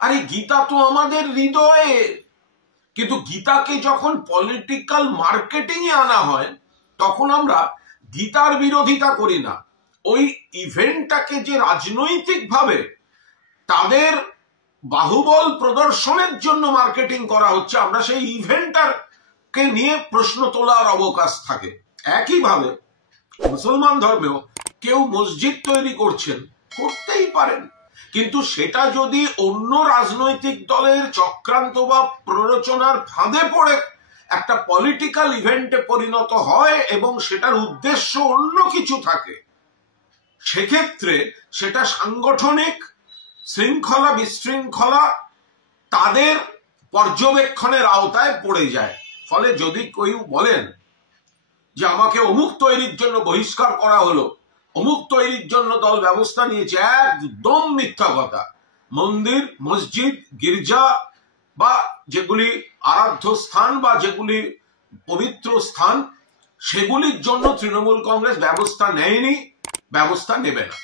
আরে গীতা তো আমাদের হৃদয়ে, কিন্তু গীতাকে যখন পলিটিক্যাল মার্কেটিং এ আনা হয় তখন আমরা গীতার বিরোধিতা করি না, ওই ইভেন্টটাকে যে রাজনৈতিক ভাবে তাদের বাহুবল প্রদর্শনের জন্য মার্কেটিং করা হচ্ছে, আমরা সেই ইভেন্টটাকে নিয়ে প্রশ্ন তোলার অবকাশ থাকে। একইভাবে মুসলমান ধর্মেও কেউ মসজিদ তৈরি করছেন, করতেই পারেন, কিন্তু সেটা যদি অন্য রাজনৈতিক দলের চক্রান্ত বা প্ররোচনার ফাঁদে পড়ে একটা পলিটিক্যাল ইভেন্টে পরিণত হয় এবং সেটার উদ্দেশ্য অন্য কিছু থাকে, সেক্ষেত্রে সেটা সাংগঠনিক শৃঙ্খলা বিশৃঙ্খলা তাদের পর্যবেক্ষণের আওতায় পড়ে যায়। ফলে যদি কেউ বলেন যে আমাকে অমুক তৈরির জন্য বহিষ্কার করা হলো, অমুক তৈরির জন্য দল ব্যবস্থা নিয়েছে, একদম মিথ্যা কথা। মন্দির, মসজিদ, গির্জা বা যেগুলি আরাধ্য স্থান বা যেগুলি পবিত্র স্থান, সেগুলির জন্য তৃণমূল কংগ্রেস ব্যবস্থা নেয়নি, ব্যবস্থা নেবে না।